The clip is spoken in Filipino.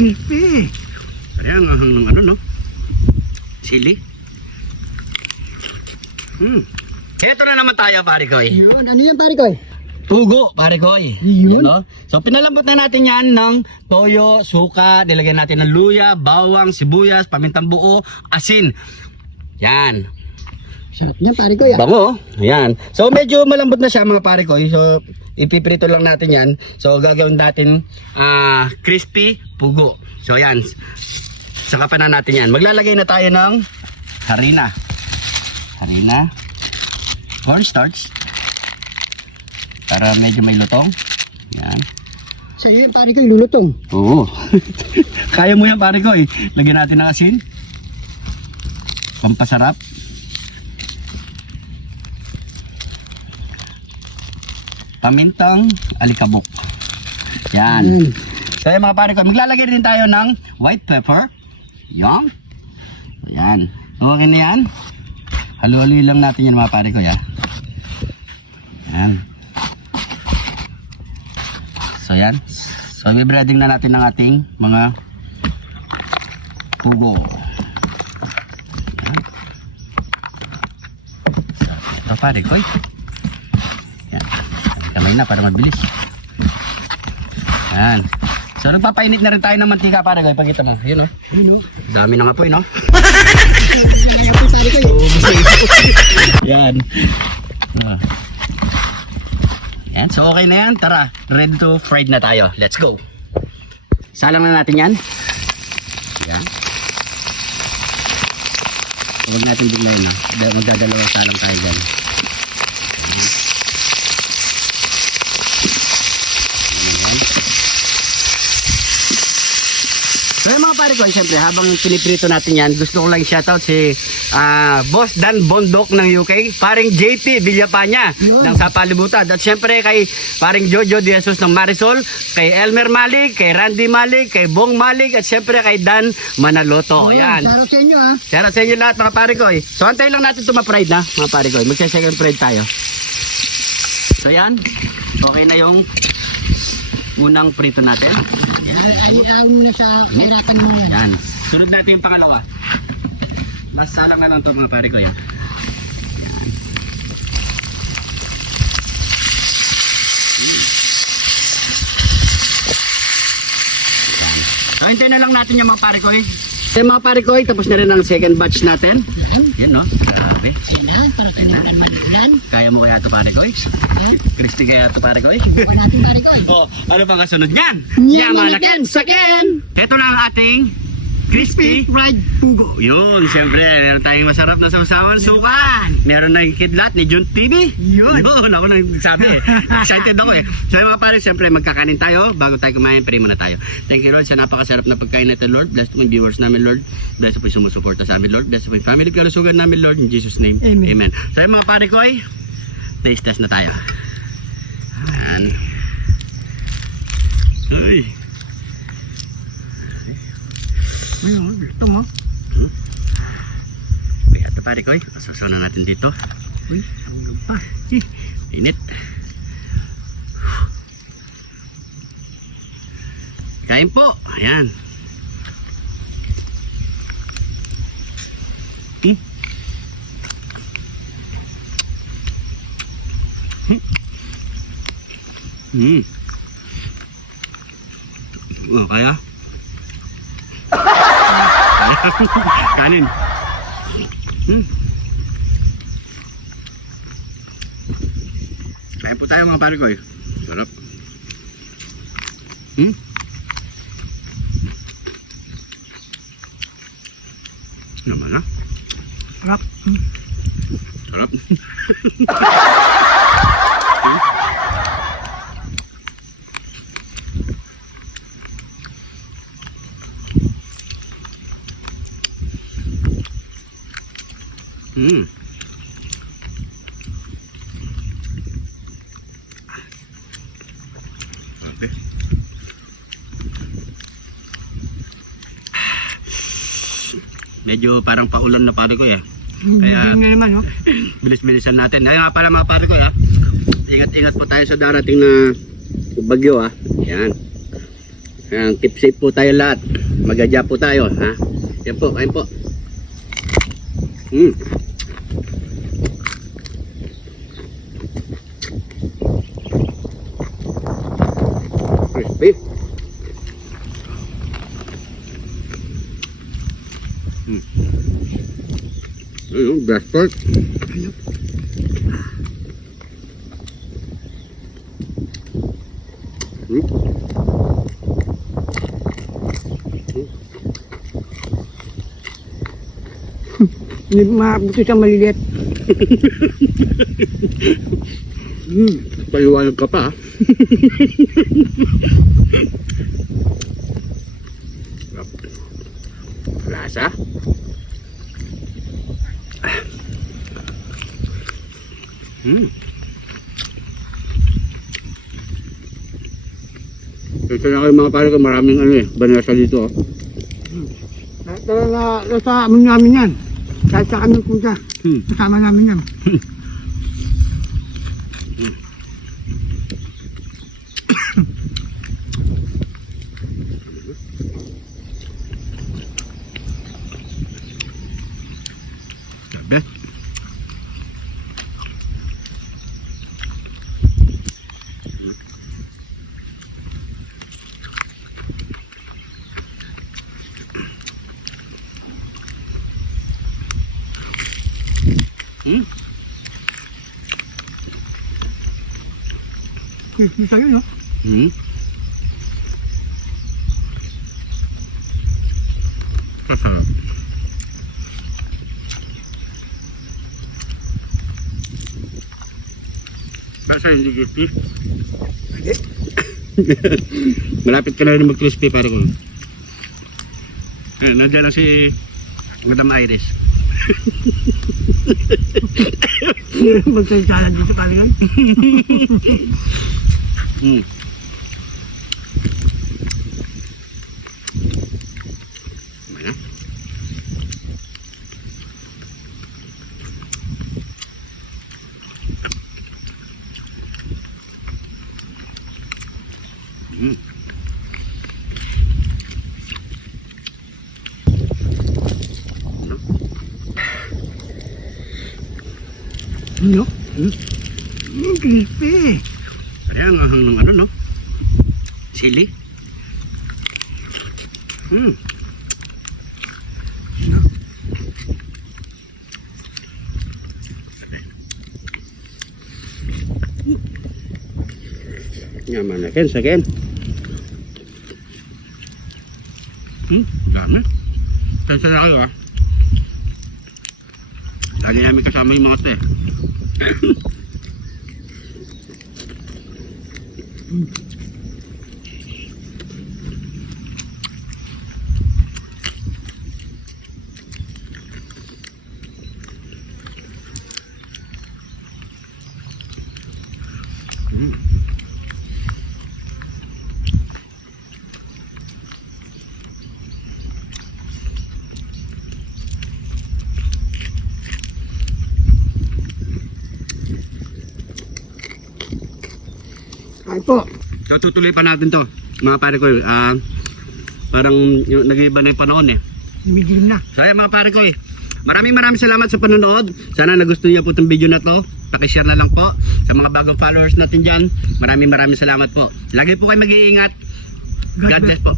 Ayan, ano no? Sili. Ito na naman tayo, pare ko. Yun, ano yan pare ko? Pugo, pare ko. Yun. No? So pinalambot na natin yan ng toyo, suka, nilagyan natin ng luya, bawang, sibuyas, pamintang buo, asin. Yan. Sarap niyan pare ko. Bango. Yan. So medyo malambot na siya mga pare ko. So ipiprito lang natin yan. So gagawin natin crispy pugo. So yan. Saka pa na natin yan. Maglalagay na tayo ng harina. Harina. Cornstarch. Para medyo may lutong. Yan. Sa'yo yung pare ko ilulutong. Oo. Kaya mo yan pare ko. Lagyan natin ng asin. Pampasarap. Pamintang alikabok. Yan. So yung mga pare ko, maglalagay din tayo ng white pepper. Yan. Ayan. Okay na yan. Halo-halo lang natin yan mga pare ko. Yan. So yan. So i-breading na natin ng ating mga pugo. Yan. So ito pare ko. Yan. Kamay na para mabilis. Yan. So nagpapainit na rin tayo ng mantika para guys, pagkita mo. Yun oh. Dami na nga po no. Yan. Yan. So okay na yan. Tara, ready to fried na tayo. Let's go. Salang na natin yan. Yan. Huwag natin biglayin no. Magdadalawa salang tayo dyan. So yung mga pare ko, siyempre habang piniprito natin yan, gusto ko lang shoutout si Boss Dan Bondok ng UK, paring JP Villapanya ng Sapalibutan, at siyempre kay paring Jojo De Jesus ng Marisol, kay Elmer Malik, kay Randy Malik, kay Bong Malik, at siyempre kay Dan Manaloto. Yan. Saro sa inyo ha. Shoutout sa inyo lahat mga pare ko. So antay lang natin ito ma-fried na mga pare ko. Magsa-second fried tayo. So yan. Okay na yung unang prito natin. Ayaw mo na sa hirapan mo na. Yan. Sunod natin yung pangalawa. Last salang na lang ito mga pare ko yan. So, hintayin na lang natin yung mga pare ko. Yung mga pare ko, tapos na rin ang second batch natin. Yan no. Grabe. Sinahan, para taniman man yan. Kaya mo kaya ito pare ko? Crispy kaya ito pare ko? Bukan natin pare ko. Oh, ano pang kasunod niyan? Yaman Yamanaken Saken! Ito na ang ating crispy fried pugo. Yun, siyempre, meron tayong masarap na sausawan, sukan. Meron na yung kidlat ni Jun TV. Yun, ako nang sabi. Excited ako eh. So mga pare, siyempre magkakanin tayo. Bago tayo kumain, pray muna tayo. Thank you Lord sa napakasarap na pagkain natin Lord. Bless po yung viewers namin Lord. Bless po yung sumusuporta sa amin Lord. Bless po yung family kalusugan namin Lord. In Jesus name, Amen. So mga pare ko ay, taste test na tayo. Ayan. Uy. Ayun, ito mo. Kaya ito pare ko, sasaw na natin dito. Uy, hanggang pa. Init. Kain po. Ayan. Oh, kaya? Kanin. Kain po tayo mga pare ko eh. Sarap. Naman na. Sarap. Sarap. Okay. Medyo parang paulan na pare ko ya. Kaya Hindi naman no. bilis-bilisan natin. Ay nga pala mga pare ko ya. Ingat-ingat po tayo sa darating na bagyo ha. Yan. Ayan, keep safe po tayo lahat. Mag-adya po tayo, ha? Yan po, kain po. Crispy. Ayun, best part. Hindi mabuti sa maliliit. Paliwanag ka pa. Lasa. Ito na kayo mga pare ko, maraming ano eh, banasa dito. Oh. Talaga nasa amin namin yan. Kahit sa kami punta. Kasama namin yan. Best. Hindi sa'yo, no? Masarap. Basta hindi crispy. Malapit ka na rin mag-crispy pare ko. Eh, nandiyan na si Madam Iris. Magkaisalan dito sa kanila. Mana? No? Crispy. Ayan, ang ano no? Sili. Nyaman na ken sa ken. Dami. Tansa na kayo ah. Lagi namin kasama yung mga te. Kain po. So tutuloy pa natin to, mga pare ko. Parang nag-iba na yung panahon eh. Lumidilim na. So ayan mga pare ko maraming salamat sa panonood. Sana nagustuhan niyo po itong video na to. Pakishare na lang po sa mga bagong followers natin dyan. Maraming salamat po. Lagi po kayo mag-iingat. God bless po.